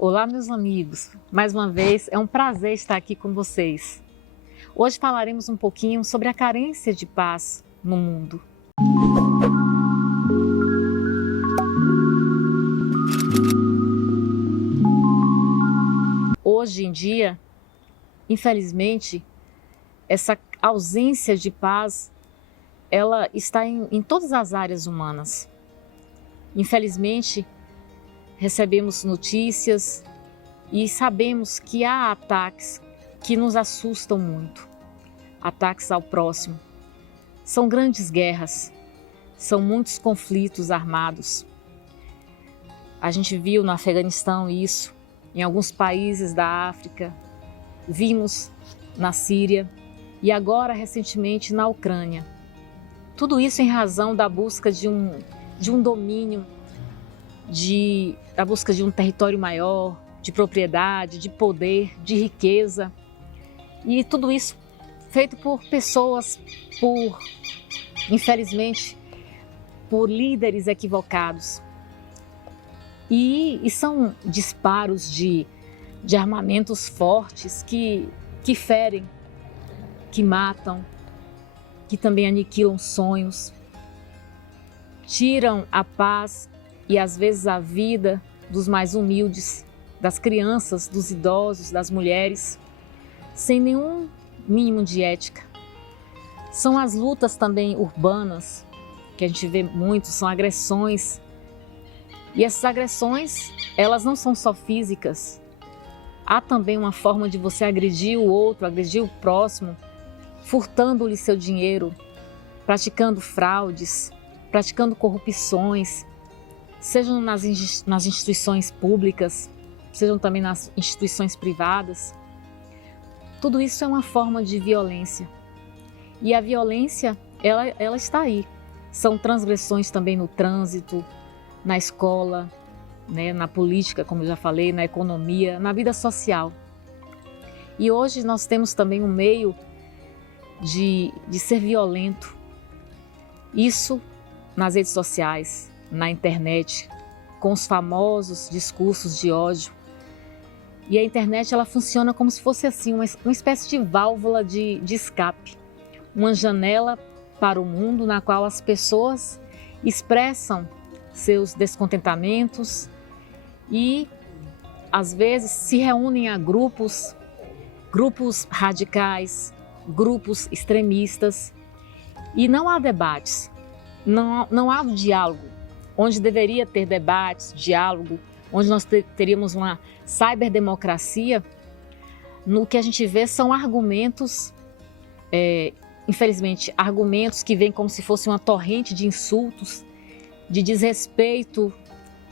Olá, meus amigos. Mais uma vez, é um prazer estar aqui com vocês. Hoje falaremos um pouquinho sobre a carência de paz no mundo. Hoje em dia, infelizmente, essa ausência de paz, ela está em todas as áreas humanas. Infelizmente, recebemos notícias e sabemos que há ataques que nos assustam muito. Ataques ao próximo. São grandes guerras, são muitos conflitos armados. A gente viu no Afeganistão isso, em alguns países da África, vimos na Síria e agora recentemente na Ucrânia. Tudo isso em razão da busca de um domínio, da busca de um território maior, de propriedade, de poder, de riqueza. E tudo isso feito por pessoas, infelizmente, por líderes equivocados. E são disparos de armamentos fortes que ferem, que matam, que também aniquilam sonhos, tiram a paz e às vezes a vida dos mais humildes, das crianças, dos idosos, das mulheres, sem nenhum mínimo de ética. São as lutas também urbanas, que a gente vê muito, são agressões. E essas agressões, elas não são só físicas. Há também uma forma de você agredir o outro, agredir o próximo, furtando-lhe seu dinheiro, praticando fraudes, praticando corrupções, sejam nas instituições públicas, sejam também nas instituições privadas. Tudo isso é uma forma de violência. E a violência, ela está aí. São transgressões também no trânsito, na escola, né, na política, como eu já falei, na economia, na vida social. E hoje nós temos também um meio de ser violento. Isso nas redes sociais, na internet, com os famosos discursos de ódio. E a internet, ela funciona como se fosse assim, uma espécie de válvula de escape. Uma janela para o mundo na qual as pessoas expressam seus descontentamentos e, às vezes, se reúnem a grupos radicais, grupos extremistas, e não há debates, não há diálogo, onde deveria ter debates, diálogo, onde nós teríamos uma ciberdemocracia. No que a gente vê são argumentos, infelizmente, argumentos que vêm como se fosse uma torrente de insultos, de desrespeito,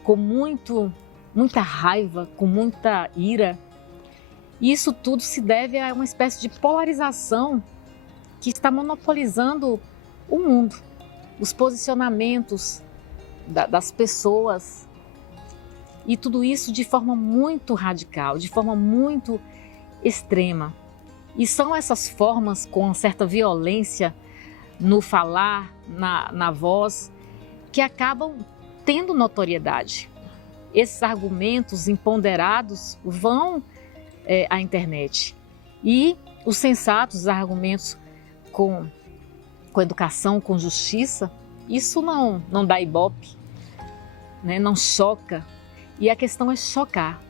com muita raiva, com muita ira. E isso tudo se deve a uma espécie de polarização que está monopolizando o mundo, os posicionamentos das pessoas. E tudo isso de forma muito radical, de forma muito extrema. E são essas formas com uma certa violência no falar, na voz, que acabam tendo notoriedade. Esses argumentos imponderados vão à internet. E os sensatos, os argumentos com educação, com justiça, isso não dá ibope, né? Não choca. E a questão é chocar.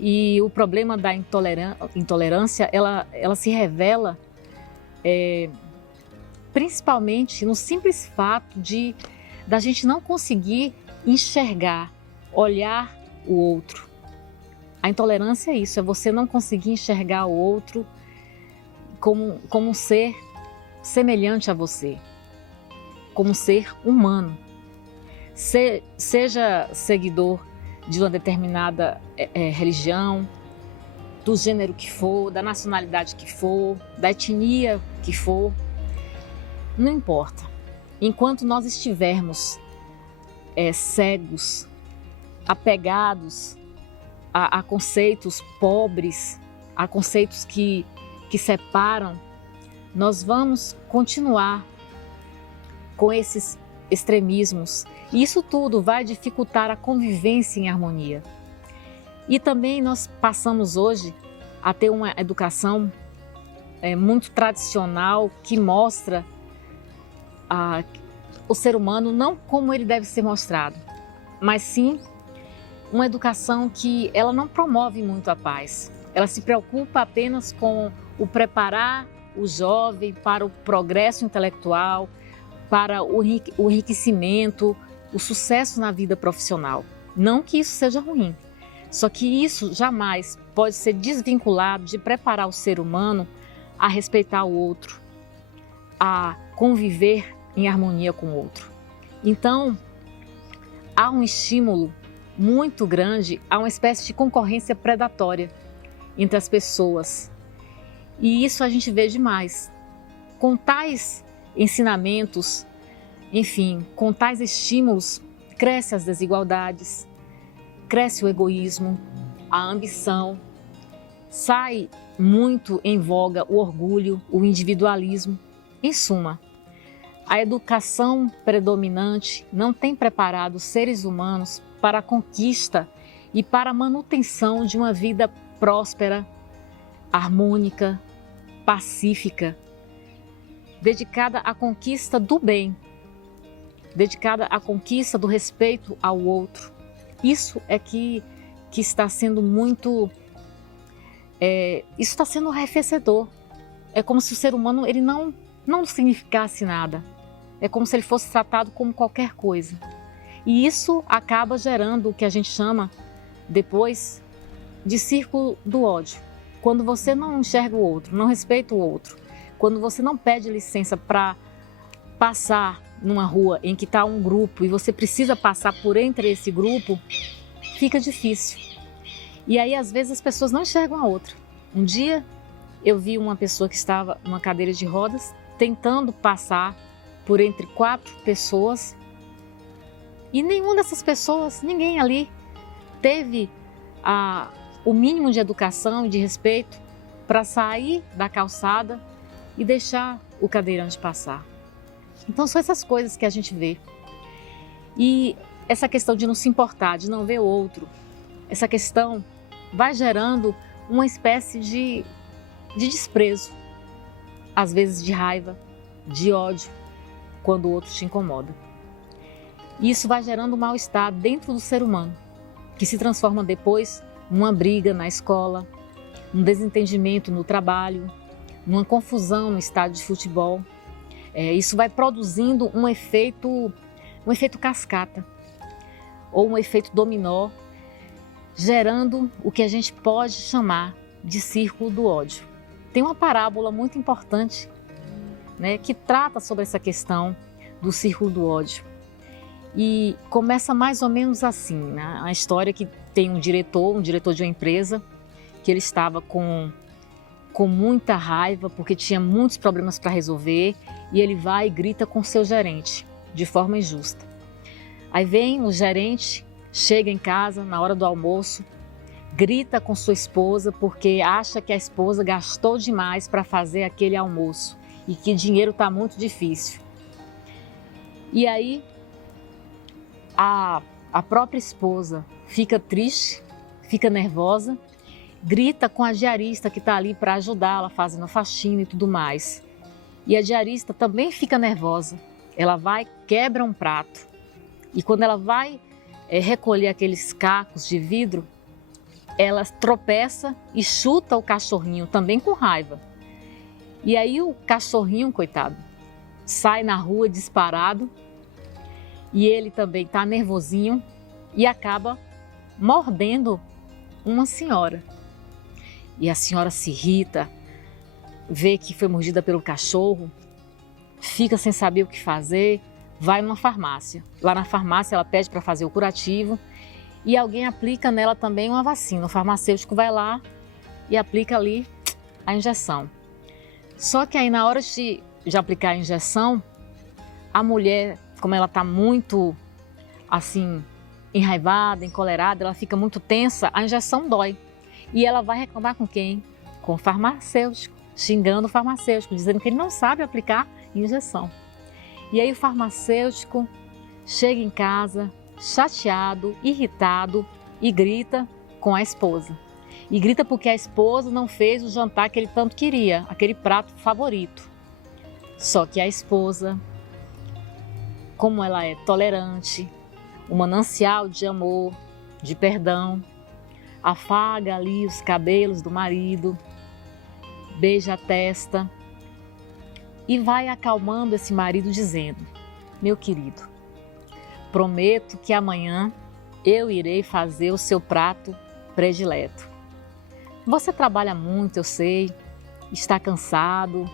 E o problema da intolerância, ela se revela principalmente no simples fato da gente não conseguir enxergar, olhar o outro. A intolerância é isso, é você não conseguir enxergar o outro como um ser semelhante a você, como um ser humano. Seja seguidor de uma determinada religião, do gênero que for, da nacionalidade que for, da etnia que for, não importa. Enquanto nós estivermos cegos, apegados a conceitos pobres, a conceitos que separam, nós vamos continuar com esses extremismos. E isso tudo vai dificultar a convivência em harmonia. E também nós passamos hoje a ter uma educação muito tradicional que mostra o ser humano não como ele deve ser mostrado, mas sim uma educação que ela não promove muito a paz. Ela se preocupa apenas com o preparar o jovem para o progresso intelectual, para o enriquecimento, o sucesso na vida profissional. Não que isso seja ruim, só que isso jamais pode ser desvinculado de preparar o ser humano a respeitar o outro, a conviver em harmonia com o outro. Então, há um estímulo muito grande, há uma espécie de concorrência predatória entre as pessoas. E isso a gente vê demais. Com tais ensinamentos, enfim, com tais estímulos, crescem as desigualdades, cresce o egoísmo, a ambição, sai muito em voga o orgulho, o individualismo. Em suma, a educação predominante não tem preparado os seres humanos para a conquista e para a manutenção de uma vida próspera, harmônica, pacífica, dedicada à conquista do bem, dedicada à conquista do respeito ao outro. Isso é que está sendo muito... isso está sendo arrefecedor. É como se o ser humano ele não significasse nada. É como se ele fosse tratado como qualquer coisa. E isso acaba gerando o que a gente chama depois de círculo do ódio. Quando você não enxerga o outro, não respeita o outro, quando você não pede licença para passar numa rua em que está um grupo e você precisa passar por entre esse grupo, fica difícil. E aí às vezes as pessoas não enxergam a outra. Um dia eu vi uma pessoa que estava numa cadeira de rodas tentando passar por entre 4 pessoas e nenhuma dessas pessoas, ninguém ali teve o mínimo de educação e de respeito para sair da calçada e deixar o cadeirante passar. Então são essas coisas que a gente vê. E essa questão de não se importar, de não ver o outro, essa questão vai gerando uma espécie de desprezo, às vezes de raiva, de ódio, quando o outro te incomoda. E isso vai gerando um mal-estar dentro do ser humano, que se transforma depois numa briga na escola, num desentendimento no trabalho, numa confusão no estádio de futebol. Isso vai produzindo um efeito cascata, ou um efeito dominó, gerando o que a gente pode chamar de círculo do ódio. Tem uma parábola muito importante, né, que trata sobre essa questão do círculo do ódio. E começa mais ou menos assim, né? A história que tem um diretor de uma empresa, que ele estava com muita raiva porque tinha muitos problemas para resolver e ele vai e grita com seu gerente, de forma injusta. Aí vem o gerente, chega em casa na hora do almoço, grita com sua esposa porque acha que a esposa gastou demais para fazer aquele almoço e que dinheiro está muito difícil. E aí a própria esposa fica triste, fica nervosa, grita com a diarista que está ali para ajudá-la, fazendo a faxina e tudo mais. E a diarista também fica nervosa. Ela vai, quebra um prato. E quando ela vai recolher aqueles cacos de vidro, ela tropeça e chuta o cachorrinho, também com raiva. E aí o cachorrinho, coitado, sai na rua disparado e ele também está nervosinho e acaba mordendo uma senhora. E a senhora se irrita, vê que foi mordida pelo cachorro, fica sem saber o que fazer, vai numa farmácia. Lá na farmácia ela pede para fazer o curativo e alguém aplica nela também uma vacina. O farmacêutico vai lá e aplica ali a injeção. Só que aí na hora de aplicar a injeção, a mulher, como ela está muito assim, enraivada, encolerada, ela fica muito tensa, a injeção dói. E ela vai reclamar com quem? Com o farmacêutico, xingando o farmacêutico, dizendo que ele não sabe aplicar injeção. E aí o farmacêutico chega em casa chateado, irritado e grita com a esposa. E grita porque a esposa não fez o jantar que ele tanto queria, aquele prato favorito. Só que a esposa, como ela é tolerante, um manancial de amor, de perdão, afaga ali os cabelos do marido, beija a testa e vai acalmando esse marido dizendo: meu querido, prometo que amanhã eu irei fazer o seu prato predileto. Você trabalha muito, eu sei, está cansado,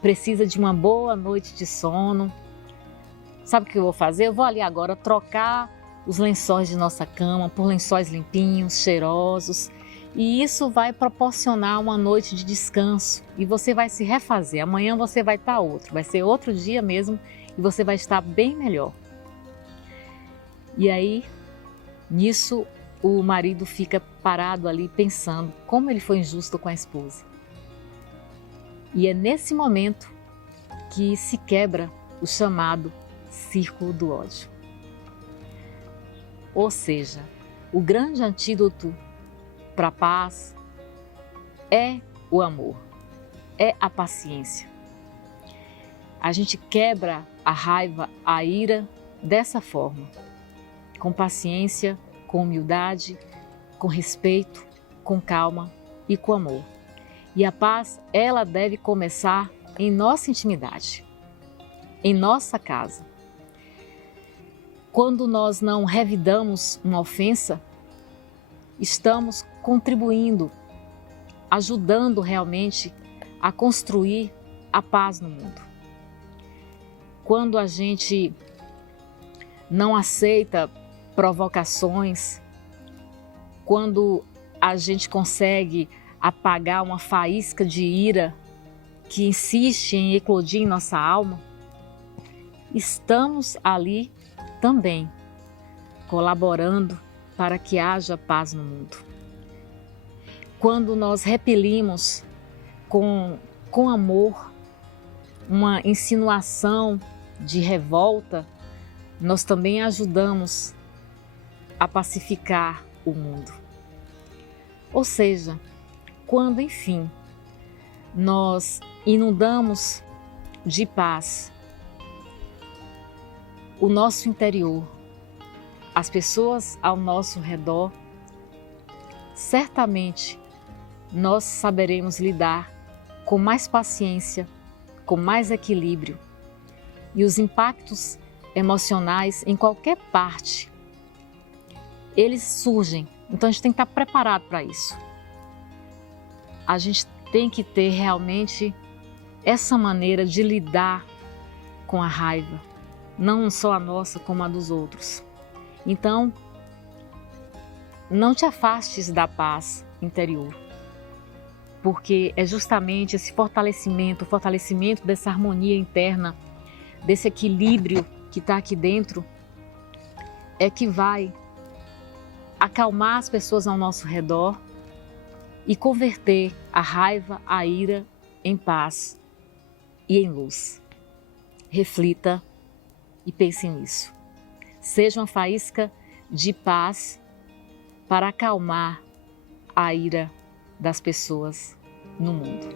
precisa de uma boa noite de sono. Sabe o que eu vou fazer? Eu vou ali agora trocar os lençóis de nossa cama por lençóis limpinhos, cheirosos, e isso vai proporcionar uma noite de descanso e você vai se refazer. Amanhã você vai estar outro, vai ser outro dia mesmo e você vai estar bem melhor. E aí, nisso, o marido fica parado ali pensando como ele foi injusto com a esposa. E é nesse momento que se quebra o chamado círculo do ódio. Ou seja, o grande antídoto para a paz é o amor, é a paciência. A gente quebra a raiva, a ira dessa forma, com paciência, com humildade, com respeito, com calma e com amor. E a paz, ela deve começar em nossa intimidade, em nossa casa. Quando nós não revidamos uma ofensa, estamos contribuindo, ajudando realmente a construir a paz no mundo. Quando a gente não aceita provocações, quando a gente consegue apagar uma faísca de ira que insiste em eclodir em nossa alma, estamos ali também colaborando para que haja paz no mundo. Quando nós repelimos com amor uma insinuação de revolta, nós também ajudamos a pacificar o mundo. Ou seja, quando, enfim, nós inundamos de paz o nosso interior, as pessoas ao nosso redor, certamente nós saberemos lidar com mais paciência, com mais equilíbrio, e os impactos emocionais em qualquer parte, eles surgem. Então a gente tem que estar preparado para isso. A gente tem que ter realmente essa maneira de lidar com a raiva, não só a nossa, como a dos outros. Então, não te afastes da paz interior, porque é justamente esse fortalecimento, o fortalecimento dessa harmonia interna, desse equilíbrio que está aqui dentro, é que vai acalmar as pessoas ao nosso redor e converter a raiva, a ira em paz e em luz. Reflita e pense nisso. Seja uma faísca de paz para acalmar a ira das pessoas no mundo.